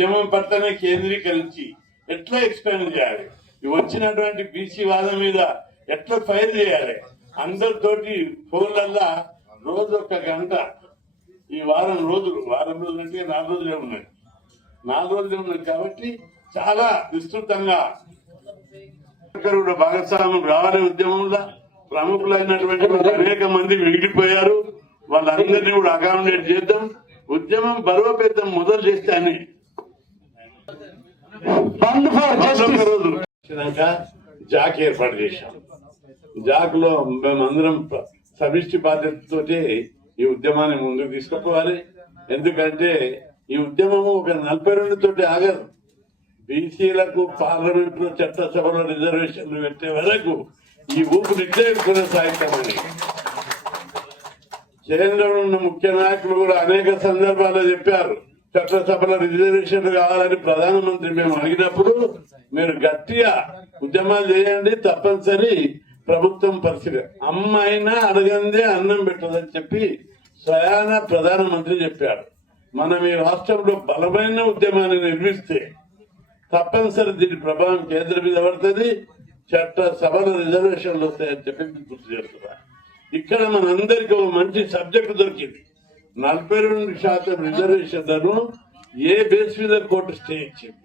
ఉద్యమం పట్లనే కేంద్రీకరించి ఎట్లా ఎక్స్ప్లెయిన్ చేయాలి? ఈ వచ్చినటువంటి బీసీ వాదం మీద ఎట్లా ఫైర్ చేయాలి? అందరితోటి ఫోన్లల్లా రోజు ఒక గంట ఈ వారం రోజులు వారం రోజులు అంటే నాలుగు రోజులే ఉన్నాయి. నాలుగు రోజులే ఉన్నాయి కాబట్టి చాలా విస్తృతంగా కూడా భాగస్వామ్యం రావాలి ఉద్యమంలో. ప్రముఖులైనటువంటి అనేక మంది మిగిలిపోయారు వాళ్ళందరినీ కూడా అకామిడేట్ చేద్దాం. ఉద్యమం బలోపేతం మొదలు చేస్తే అని బంద్ ఫర్ జస్టిస్ జాక్ ఏర్పాటు చేశాం. జాక్లో మేమందరం సమిష్టి బాధ్యతతోటి ఈ ఉద్యమాన్ని ముందుకు తీసుకుపోవాలి. ఎందుకంటే ఈ ఉద్యమం ఒక నలభై రెండు తోటి ఆగదు. బీసీలకు పార్లమెంట్లో చట్టసభలో రిజర్వేషన్లు పెట్టే వరకు ఈ ఊపు నిట్టే కొనసాగుతామని కేంద్రంలో ఉన్న ముఖ్య నాయకులు కూడా అనేక సందర్భాల్లో చెప్పారు. చట్టసభలో రిజర్వేషన్లు కావాలని ప్రధానమంత్రి మేము అడిగినప్పుడు మీరు గట్టిగా ఉద్యమాలు చేయండి తప్పనిసరి ప్రభుత్వం పరిస్థితి. అమ్మ అడగందే అన్నం పెట్టదని చెప్పి స్వయాన ప్రధానమంత్రి చెప్పాడు. మనం ఈ రాష్ట్రంలో బలమైన ఉద్యమాన్ని నిర్మిస్తే తప్పనిసరి దీని ప్రభావం కేంద్రం మీద పడుతుంది చట్ట సభలో రిజర్వేషన్లు వస్తాయని చెప్పి గుర్తు చేస్తున్నా ఇక్కడ మనందరికీ ఒక మంచి సబ్జెక్ట్ దొరికింది. నలభై రెండు శాతం రిజర్వేషన్లను ఏ బేస్ మీద కోర్టు స్టే ఇచ్చింది?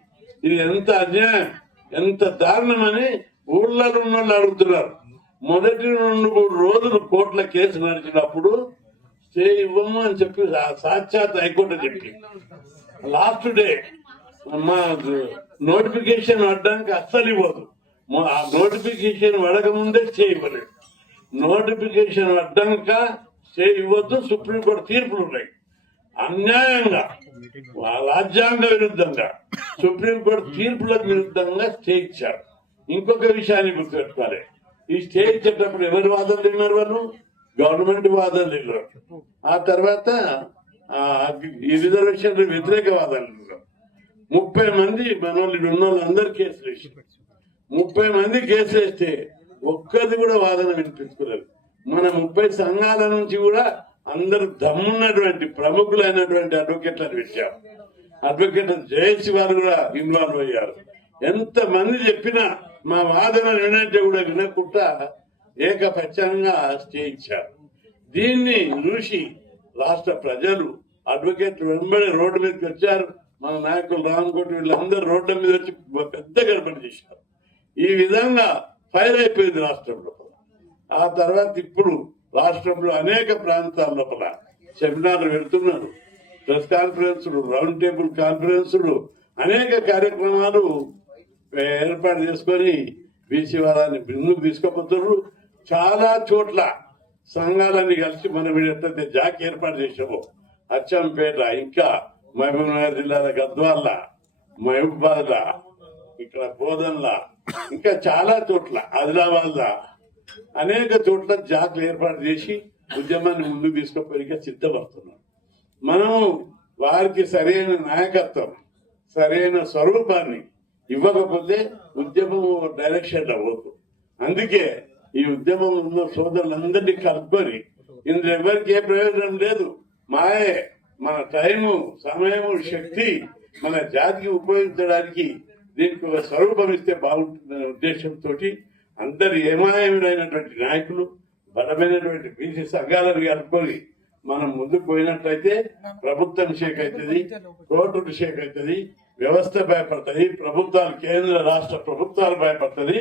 ఇది ఎంత అన్యాయం? ఎంత దారుణమని ఊళ్ళలో ఉన్న వాళ్ళు అడుగుతున్నారు. మొదటి రెండు మూడు రోజులు కోర్టుల కేసు నడిచినప్పుడు స్టే ఇవ్వము అని చెప్పి సాక్షాత్ హైకోర్టు చెప్పి లాస్ట్ డే మా నోటిఫికేషన్ పడడానికి అస్సలు ఇవ్వదు. ఆ నోటిఫికేషన్ పడకముందే స్టే ఇవ్వలేదు. నోటిఫికేషన్ పడ్డాక ఇవ్వద్దు సుప్రీంకోర్టు తీర్పులు ఉన్నాయి. అన్యాయంగా ఆ రాజ్యాంగ విరుద్ధంగా సుప్రీంకోర్టు తీర్పులకు విరుద్ధంగా స్టే ఇచ్చారు. ఇంకొక విషయాన్ని గుర్తుపెట్టుకోవాలి. ఈ స్టే ఇచ్చేటప్పుడు ఎవరి వాదనలు విన్నారు వాళ్ళు? గవర్నమెంట్ వాదనలు విన్నారు. ఆ తర్వాత ఈ రిజర్వేషన్ వ్యతిరేక వాదనలు విన్నారు. ముప్పై మంది మన వాళ్ళు ఉన్న వాళ్ళందరూ కేసులు వేసి ముప్పై మంది కేసులు వేస్తే ఒక్కది కూడా వాదన వినిపించుకోలేదు. మన ముప్పై సంఘాల నుంచి కూడా అందరు దమ్మున్నటువంటి ప్రముఖులైనటువంటి అడ్వకేట్లను పెట్టారు అడ్వకేట్ జయశ్రీ వారు కూడా ఇన్వాల్వ్ అయ్యారు. ఎంత మంది చెప్పినా మా వాదన వినంటే కూడా వినకుండా ఏకపక్షంగా స్టే ఇచ్చారు దీన్ని చూసి రాష్ట్ర ప్రజలు అడ్వకేట్ వెంబడి రోడ్డు మీదకి వచ్చారు. మన నాయకులు రామకోటి వీళ్ళందరూ రోడ్ల మీద వచ్చి పెద్ద గడపడి చేశారు ఈ విధంగా ఫైర్ అయిపోయింది రాష్ట్రంలో. ఆ తర్వాత ఇప్పుడు రాష్ట్రంలో అనేక ప్రాంతాల లోపల సెమినార్లు పెడుతున్నారు. ప్రెస్ కాన్ఫరెన్సులు రౌండ్ టేబుల్ కాన్ఫరెన్సులు అనేక కార్యక్రమాలు ఏర్పాటు చేసుకొని బీసీ వారాన్ని ముందుకు తీసుకుపోతున్నారు. చాలా చోట్ల సంఘాలన్నీ కలిసి మనం ఎట్లయితే జాక్ ఏర్పాటు చేసామో అచ్చంపేట ఇంకా మహబూబ్నగర్ జిల్లాల గద్వాల మహబూబాద్ ఇక్కడ బోధన్ల ఇంకా చాలా చోట్ల ఆదిలాబాద్ అనేక చోట్ల జాతులు ఏర్పాటు చేసి ఉద్యమాన్ని ముందుకు తీసుకుపోయిగా సిద్ధపడుతున్నాం. మనం వారికి సరైన నాయకత్వం సరైన స్వరూపాన్ని ఇవ్వకపోతే ఉద్యమం డైరెక్షన్ అవ్వదు. అందుకే ఈ ఉద్యమం ఉన్న సోదరులందరినీ కలుపుకొని ఇందులో ఎవరికి ఏ ప్రయోజనం లేదు? మాయే. మన టైము సమయము శక్తి మన జాతికి ఉపయోగించడానికి దీనికి ఒక స్వరూపం ఇస్తే బాగుంటుందనే ఉద్దేశంతో అందరు ఏమాయమైనటువంటి నాయకులు బలమైనటువంటి బీసీ సంఘాలను కలుపుకొని మనం ముందుకు పోయినట్లయితే ప్రభుత్వం షేక్ అవుతుంది కోర్టులు షేక్ అవుతుంది వ్యవస్థ భయపడుతుంది ప్రభుత్వాలు కేంద్ర రాష్ట్ర ప్రభుత్వాలు భయపడుతుంది.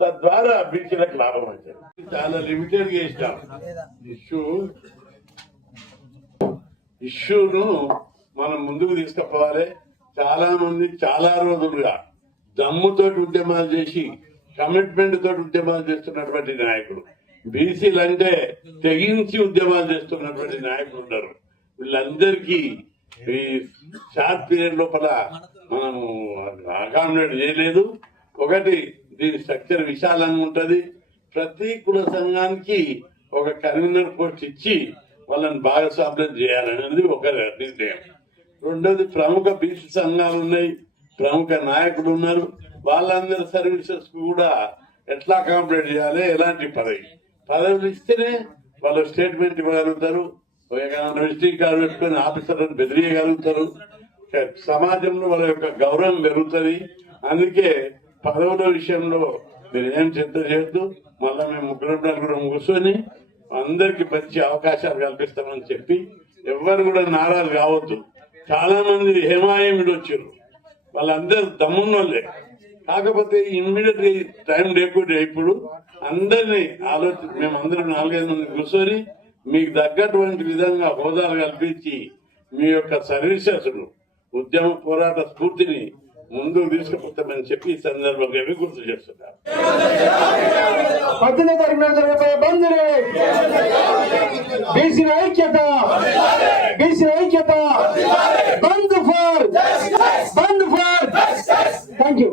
తద్వారా బీసీలకు లాభం అవుతుంది. చాలా లిమిటెడ్గా ఇష్టం ఇష్యూ ఇష్యూను మనం ముందుకు తీసుకుపోవాలి. చాలా మంది చాలా రోజులుగా దమ్ముతోటి ఉద్యమాలు చేసి కమిట్మెంట్ తోటి ఉద్యమాలు చేస్తున్నటువంటి నాయకుడు బీసీలు అంటే తెగించి ఉద్యమాలు చేస్తున్నటువంటి నాయకులు ఉన్నారు. వీళ్ళందరికీ ఈ షార్ట్ పీరియడ్ లోపల మనము అకామిడేట్ చేయలేదు ఒకటి దీని స్ట్రక్చర్ విశాలంగా ఉంటది. ప్రతి కుల సంఘానికి ఒక కన్వీనర్ పోస్ట్ ఇచ్చి వాళ్ళని భాగస్వామ్యం చేయాలనేది ఒక నిర్ణయం. రెండోది ప్రముఖ బీసీ సంఘాలు ఉన్నాయి. ప్రముఖ నాయకులు ఉన్నారు. వాళ్ళందరి సర్వీసెస్ కూడా ఎట్లా కాంప్లీట్ చేయాలి? ఎలాంటి పదవి? పదవులు ఇస్తేనే వాళ్ళు స్టేట్మెంట్ ఇవ్వగలుగుతారు. విజిటింగ్ కార్డు పెట్టుకుని ఆఫీసర్లను బెదిరియగలుగుతారు. సమాజంలో వాళ్ళ యొక్క గౌరవం పెరుగుతుంది. అందుకే పదవుల విషయంలో మీరు ఏం చింత చేయొద్దు. మళ్ళా మేము ముగ్గురు నలుగురం కూర్చొని అందరికి మంచి అవకాశాలు కల్పిస్తామని చెప్పి ఎవ్వరు కూడా నారాజు కావద్దు. చాలా మంది హేమాయముడు వచ్చారు. వాళ్ళందరూ దమ్మున్నోళ్ళే. కాకపోతే ఇమ్మీడియట్ టైం లేకుండా ఇప్పుడు అందరినీ ఆలోచన మేము అందరం నాలుగైదు మంది కూర్చొని మీకు తగ్గటువంటి విధంగా హోదాలు కల్పించి మీ యొక్క సర్వీసెస్ ఉద్యమ పోరాట స్ఫూర్తిని ముందు తీసుకుపోతామని చెప్పి ఈ సందర్భంగా గుర్తు చేస్తున్నారు. పద్దెనిమిది తారీఖు జరగబోయే బంద్ని బీసీల ఐక్యత. ఐక్యత. Bandh for. Bandh for. Thank you